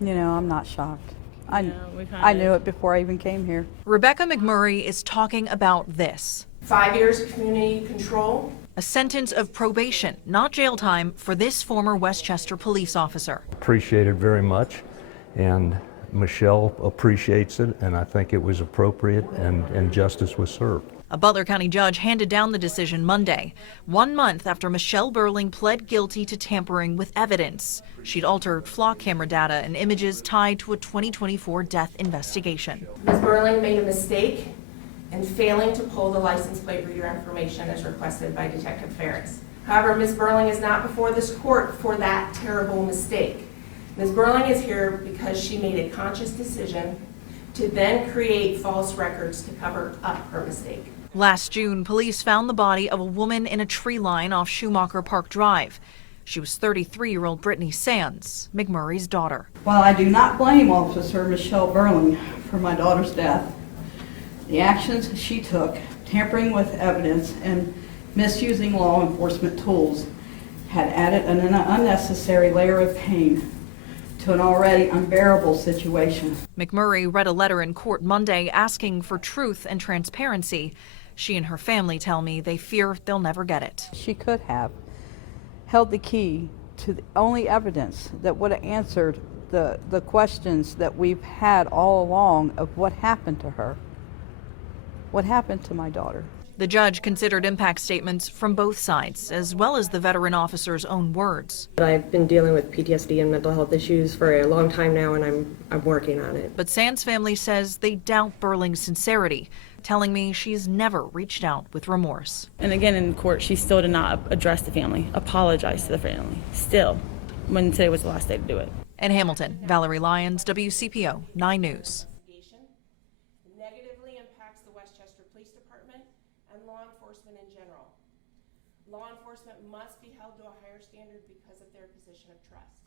You know, I'm not shocked. I I knew it before I even came here. Rebecca McMurray is talking about this. 5 years of community control. A sentence of probation, not jail time, for this former Westchester police officer. Appreciate it very much, and Michelle appreciates it, and I think it was appropriate and justice was served. A Butler County judge handed down the decision Monday, 1 month after Michelle Berling pled guilty to tampering with evidence. She'd altered flock camera data and images tied to a 2024 death investigation. Ms. Berling made a mistake in failing to pull the license plate reader information as requested by Detective Ferris. However, Ms. Berling is not before this court for that terrible mistake. Ms. Berling is here because she made a conscious decision to then create false records to cover up her mistake. Last June, police found the body of a woman in a tree line off Schumacher Park Drive. She was 33-year-old Brittany Sands, McMurray's daughter. While I do not blame Officer Michelle Berling for my daughter's death, the actions she took, tampering with evidence and misusing law enforcement tools, had added an unnecessary layer of pain to an already unbearable situation. McMurray read a letter in court Monday asking for truth and transparency. She and her family tell me they fear they'll never get it. She could have held the key to the only evidence that would have answered the questions that we've had all along of what happened to her. What happened to my daughter? The judge considered impact statements from both sides, as well as the veteran officer's own words. I've been dealing with PTSD and mental health issues for a long time now, and I'm working on it. But Sands' family says they doubt Berling's sincerity, telling me she's never reached out with remorse. And again, in court, she still did not address the family, apologize to the family, still, when today was the last day to do it. In Hamilton, Valerie Lyons, WCPO 9 News. Negatively impacts the Westchester Police Department and law enforcement in general. Law enforcement must be held to a higher standard because of their position of trust.